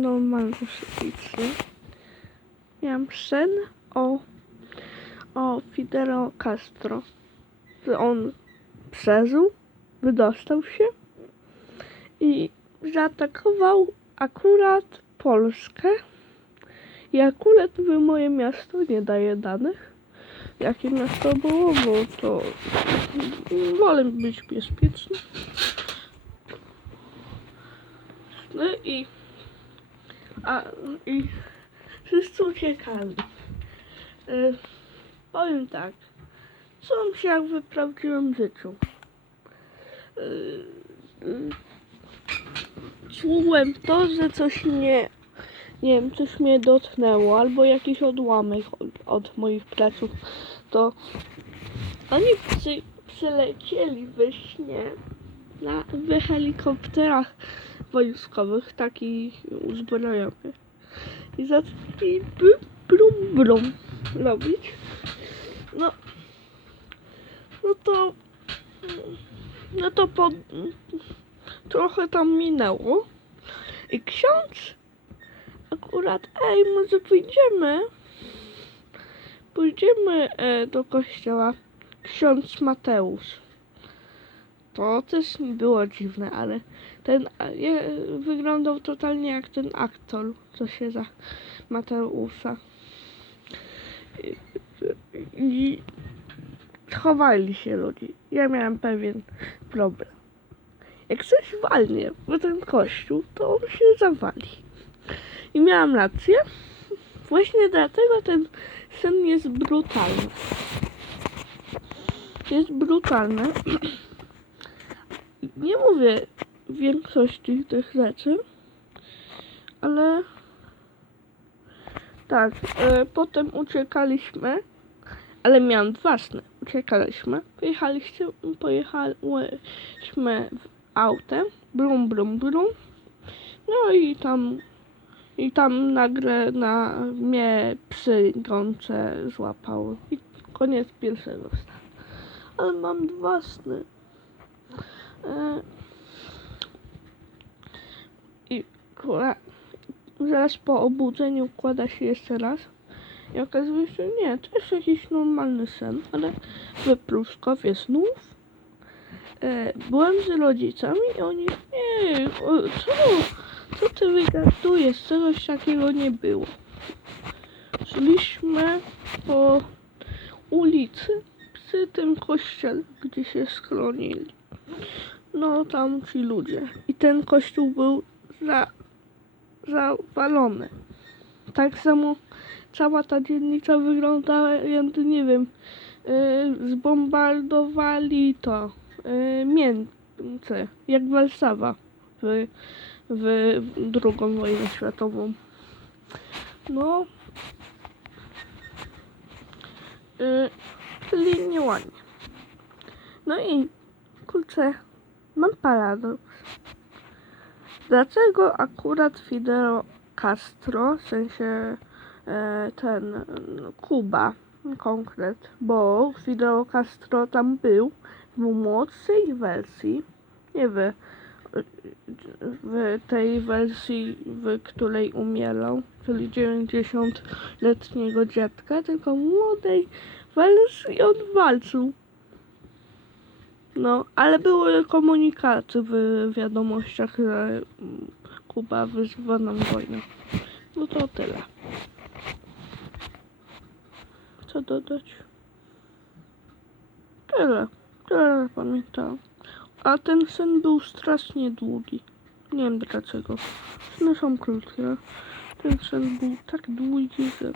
normalny sytuacji. Miałam sen o, o Fidel Castro. On przeżył, wydostał się i zaatakował akurat Polskę. I akurat w moje miasto nie daje danych. Jakie miasto było, bo to wolę być bezpieczny. No i a i wszyscy uciekali. E, powiem tak, czułem się jak w prawdziwym życiu. E, e, czułem to, że coś mnie, nie wiem, coś mnie dotknęło, albo jakiś odłamek od, od moich pleców, to oni przy, przylecieli we śnie na, w helikopterach wojskowych, takich uzbrojonych. I zaczęli brum, brum, robić. No, no to, no to po, trochę tam minęło. I ksiądz akurat, ej, może pójdziemy, pójdziemy e, do kościoła. Ksiądz Mateusz. To też było dziwne, ale ten wyglądał totalnie jak ten aktor, co się za Mateusza. I, i chowali się ludzie. Ja miałem pewien problem. Jak coś walnie w ten kościół, to on się zawali. I miałam rację. Właśnie dlatego ten sen jest brutalny. Jest brutalny. Nie mówię większości tych rzeczy, ale tak, e, potem uciekaliśmy, ale miałam dwa sny. Uciekaliśmy, pojechaliśmy, pojechaliśmy autem, brum, brum, brum, no i tam, i tam nagle na mnie psy gące złapały. I koniec pierwszego snu. Ale mam dwa sny. E, I kurwa, zaraz po obudzeniu układa się jeszcze raz. I okazuje się, nie, to jest jakiś normalny sen, ale w Pruszkowie znów e, byłem z rodzicami i oni, nie, o, co, co ty wygadujesz, czegoś takiego nie było. Szliśmy po ulicy przy tym kościele, gdzie się schronili. No, tam ci ludzie. I ten kościół był za, zawalony. Tak samo cała ta dzielnica wyglądała, jakby, nie wiem, yy, zbombardowali to yy, jak Warszawa w, w drugą wojnę światową. No, yy, czyli nieładnie. No i kurczę, mam paradoks. Dlaczego akurat Fidel Castro, w sensie e, ten Kuba konkret, bo Fidel Castro tam był w młodszej wersji, nie w, w tej wersji, w której umierał, czyli 90-letniego dziadka, tylko młodej wersji on walczył. No, ale były komunikaty w wiadomościach, że mm, Kuba wyzywa nam wojnę. No to tyle. Co dodać? Tyle. Tyle pamiętam. A ten sen był strasznie długi. Nie wiem dlaczego. Sny są krótkie. Ten sen był tak długi, że